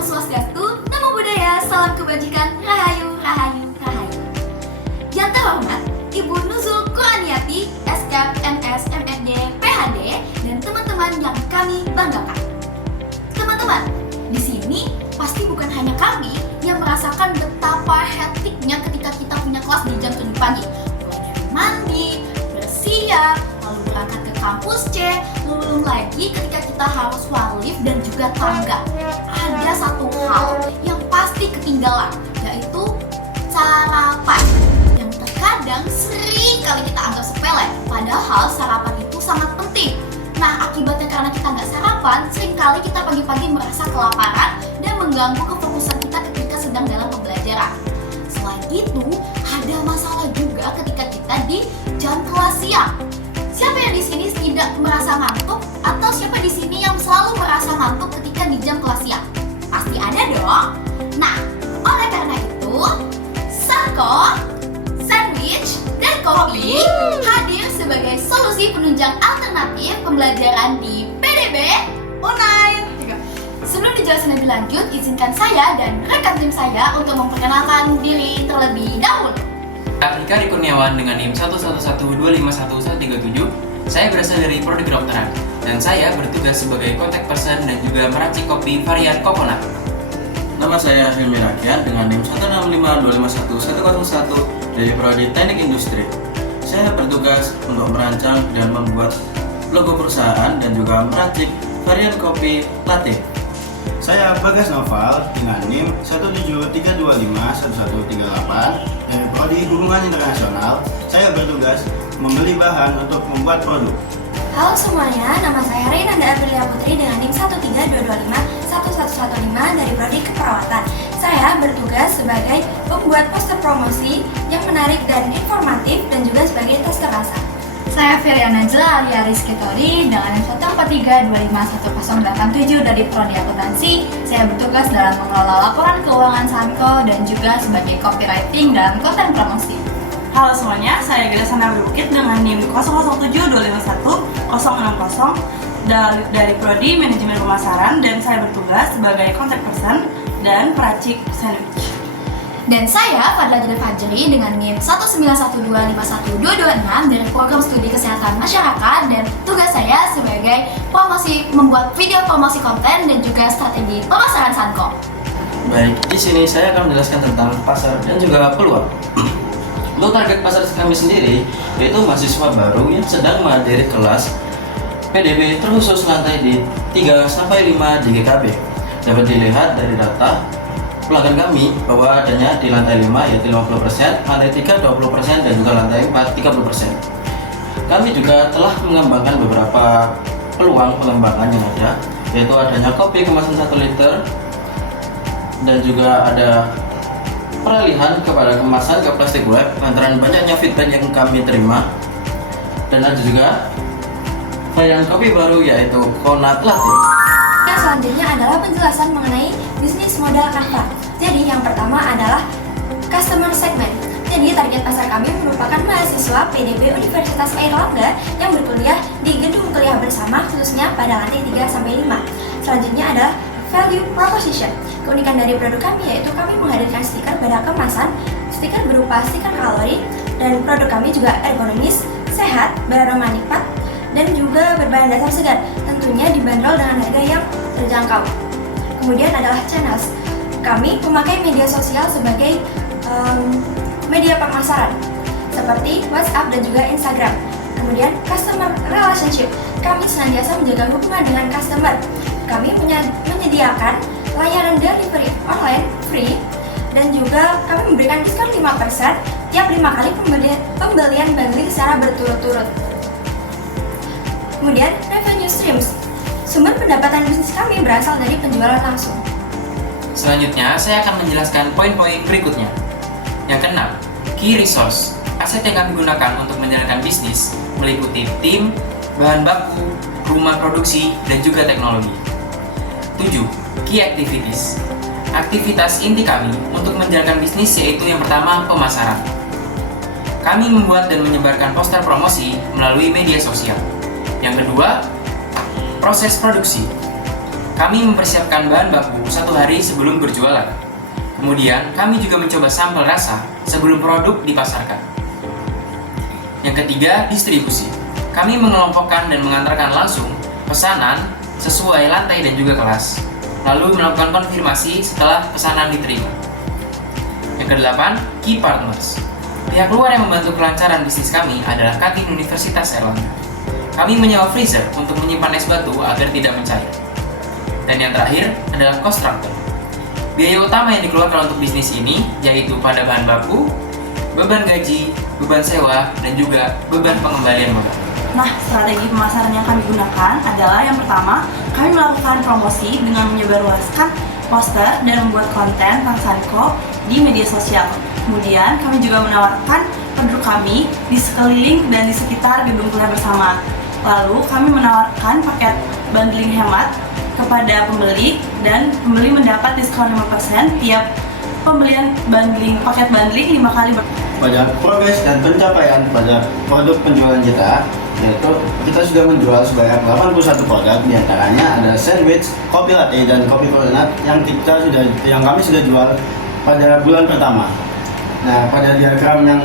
Om Swastiastu, Namo Buddhaya, Salam Kebajikan, Rahayu, Rahayu, Rahayu. Yang terhormat, Ibu Nuzul Quraniati, SK, MS, MFD, PhD, dan teman-teman yang kami banggakan. Teman-teman, di sini pasti bukan hanya kami yang merasakan betapa hektiknya ketika kita punya kelas di jam 7 pagi. Mulai dari mandi, bersiap, lalu berangkat ke kampus C, belum lagi ketika kita harus walif dan juga tangga. Ada satu hal yang pasti ketinggalan, yaitu sarapan, yang terkadang sering kali kita anggap sepele, padahal sarapan itu sangat penting. Nah, akibatnya karena kita nggak sarapan, seringkali kita pagi-pagi merasa kelaparan dan mengganggu kefokusan kita ketika sedang dalam pembelajaran. Selain itu, ada masalah juga ketika kita di jam kelas siang. Siapa yang di sini tidak merasa ngantuk, atau siapa di sini yang selalu merasa ngantuk ketika di jam kelas siang? Pasti ada dong. Nah, oleh karena itu, Sanko, sandwich, dan kopi hadir sebagai solusi penunjang alternatif pembelajaran di PDB online. Sebelum dijelasin lebih lanjut, izinkan saya dan rekan tim saya untuk memperkenalkan diri terlebih dahulu. Ika Riki Kurniawan dengan NIM 111251137. Saya berasal dari Prodi Kedokteran dan saya bertugas sebagai contact person dan juga meracik kopi varian coconut. Nama saya Hilmi Rakian dengan NIM 165251101 dari Prodi Teknik Industri. Saya bertugas untuk merancang dan membuat logo perusahaan dan juga meracik varian kopi latte. Saya Bagas Noval dengan NIM 173251138 dari Prodi Hubungan Internasional. Saya bertugas membeli bahan untuk membuat produk. Halo semuanya, nama saya Reynanda Aprilia Putri dengan NIM 132251115 dari Prodi Keperawatan. Saya bertugas sebagai pembuat poster promosi yang menarik dan informatif dan juga sebagai tester rasa. Saya Firiana Jela alias Rizky Tori dengan NIM 143251087 dari Prodi Akuntansi. Saya bertugas dalam mengelola laporan keuangan Sanko dan juga sebagai copywriting dalam konten promosi. Halo semuanya, saya Gita Sana Bukit dengan NIM 0072511060 dari Prodi Manajemen Pemasaran dan saya bertugas sebagai contact person dan peracik sandwich. Dan saya Fadla Jada Fajri dengan NIM 191251226 dari Program Studi Kesehatan Masyarakat, dan tugas saya sebagai membuat video promosi konten dan juga strategi pemasaran Sanko. Baik, di sini saya akan menjelaskan tentang pasar dan juga peluang. Untuk target pasar kami sendiri yaitu mahasiswa baru yang sedang menghadiri kelas PDB terkhusus lantai di 3-5 JGKB. Dapat dilihat dari data pelanggan kami bahwa adanya di lantai 5 yaitu 50%, lantai 3 20% dan juga lantai 4 30%. Kami juga telah mengembangkan beberapa peluang pengembangan yang ada, yaitu adanya kopi kemasan 1 liter dan juga ada peralihan kepada kemasan ke plastik wrap lantaran banyaknya feedback yang kami terima, dan ada juga varian kopi baru yaitu coconut latte. Yang selanjutnya adalah penjelasan mengenai bisnis modal Canva. Jadi yang pertama adalah customer segment. Jadi target pasar kami merupakan mahasiswa PDB Universitas Airlangga yang berkuliah di gedung kuliah bersama, khususnya pada lantai 3-5. Selanjutnya adalah value proposition. Keunikan dari produk kami yaitu kami menghadirkan stiker pada kemasan, stiker berupa stiker kalori, dan produk kami juga ergonomis, sehat, beraroma nikmat, dan juga berbahan dasar segar. Tentunya dibanderol dengan harga yang terjangkau. Kemudian adalah channels. Kami memakai media sosial sebagai media pemasaran seperti WhatsApp dan juga Instagram. Kemudian customer relationship. Kami senantiasa menjaga hubungan dengan customer. Kami menyediakan layanan delivery online free, dan juga kami memberikan diskon 5% tiap 5 kali pembelian bundling secara berturut-turut. Kemudian revenue streams. Sumber pendapatan bisnis kami berasal dari penjualan langsung. Selanjutnya, saya akan menjelaskan poin-poin berikutnya. Yang keenam, key resource. Aset yang kami gunakan untuk menjalankan bisnis meliputi tim, bahan baku, rumah produksi, dan juga teknologi. 7. Key activities. Aktivitas inti kami untuk menjalankan bisnis yaitu yang pertama, pemasaran. Kami membuat dan menyebarkan poster promosi melalui media sosial. Yang kedua, proses produksi. kami mempersiapkan bahan baku 1 hari sebelum berjualan. Kemudian, kami juga mencoba sampel rasa sebelum produk dipasarkan. Yang ketiga, distribusi. Kami mengelompokkan dan mengantarkan langsung pesanan sesuai lantai dan juga kelas, lalu melakukan konfirmasi setelah pesanan diterima. Yang kedelapan, key partners. Pihak luar yang membantu kelancaran bisnis kami adalah kantin Universitas Airlangga. Kami menyewa freezer untuk menyimpan es batu agar tidak mencair. Dan yang terakhir adalah cost structure. Biaya utama yang dikeluarkan untuk bisnis ini yaitu pada bahan baku, beban gaji, beban sewa, dan juga beban pengembalian modal. Nah, strategi pemasaran yang kami gunakan adalah yang pertama, kami melakukan promosi dengan menyebarluaskan poster dan membuat konten tentang Sanko di media sosial. Kemudian, kami juga menawarkan produk kami di sekeliling dan di sekitar gedung kuliah bersama. Lalu, kami menawarkan paket bundling hemat kepada pembeli dan pembeli mendapat diskon 5% tiap pembelian paket bundling 5 kali. Pada progres dan pencapaian pada produk penjualan kita, yaitu kita sudah menjual sebanyak 81 produk, diantaranya ada sandwich, kopi latte, dan kopi coconut yang kami sudah jual pada bulan pertama. Nah, pada diagram yang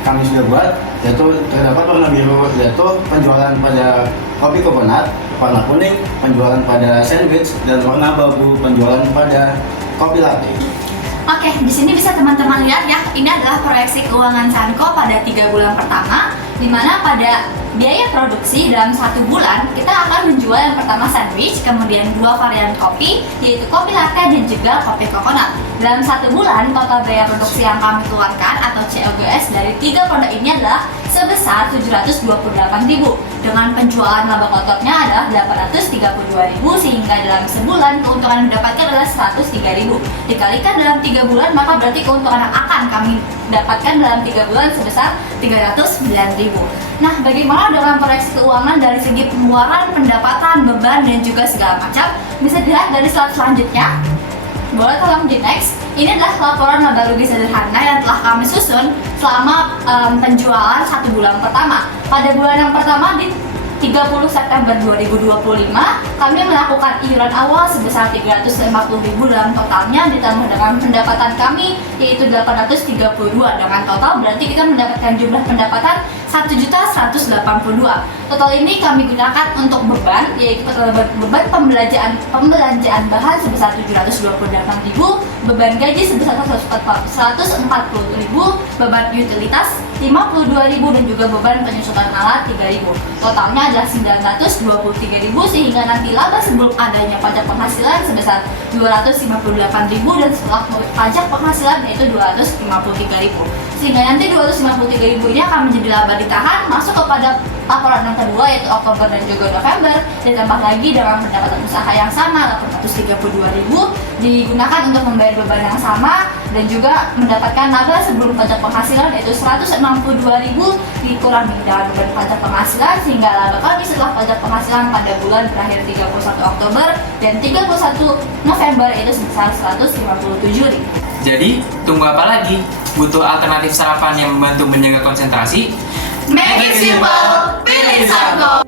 kami sudah buat, yaitu terdapat warna biru, yaitu penjualan pada kopi coconut, warna kuning penjualan pada sandwich, dan warna abu penjualan pada kopi latte. Oke, di sini bisa teman-teman lihat ya, ini adalah proyeksi keuangan Sanko pada 3 bulan pertama, di mana pada biaya produksi dalam 1 bulan kita akan menjual yang pertama sandwich, kemudian 2 varian kopi, yaitu kopi latte dan juga kopi coconut. Dalam 1 bulan total biaya produksi yang kami keluarkan atau COGS dari 3 produk ini adalah sebesar 728.000. Dengan penjualan laba kotornya adalah 832.000, sehingga dalam sebulan keuntungan yang didapatkan adalah 103.000. Dikalikan dalam 3 bulan, maka berarti keuntungan yang akan kami dapatkan dalam 3 bulan sebesar 309.000. Nah, bagaimana dengan proyeksi keuangan dari segi pengeluaran, pendapatan, beban, dan juga segala macam? Bisa dilihat dari slide selanjutnya. Boleh tolong di next. Ini adalah laporan laba rugi sederhana yang telah kami susun selama penjualan 1 bulan pertama. Pada bulan yang pertama di 30 September 2025, kami melakukan iuran awal sebesar 350.000 dalam totalnya, ditambah dengan pendapatan kami yaitu 832. Dengan total berarti kita mendapatkan jumlah pendapatan 1.182. Total ini kami gunakan untuk beban, yaitu beban pembelanjaan bahan sebesar 728.000, beban gaji sebesar 140.000, beban utilitas 52.000, dan juga beban penyusutan alat 3.000. Totalnya adalah 923.000, sehingga nanti laba sebelum adanya pajak penghasilan sebesar 258.000, dan setelah pajak penghasilan yaitu 253.000. Sehingga nanti 253.000 ini akan menjadi laba ditahan masuk kepada laporan yang kedua yaitu Oktober dan juga November, ditambah lagi dengan pendapatan usaha yang sama 832.000 digunakan untuk membayar beban yang sama, dan juga mendapatkan laba sebelum pajak penghasilan yaitu 162.000 dikurangi dengan beban pajak penghasilan, sehingga laba kami setelah pajak penghasilan pada bulan berakhir 31 Oktober dan 31 November itu sebesar 157.000. Jadi, tunggu apa lagi? Butuh alternatif sarapan yang membantu menjaga konsentrasi? Make it simple, pilih Sanko.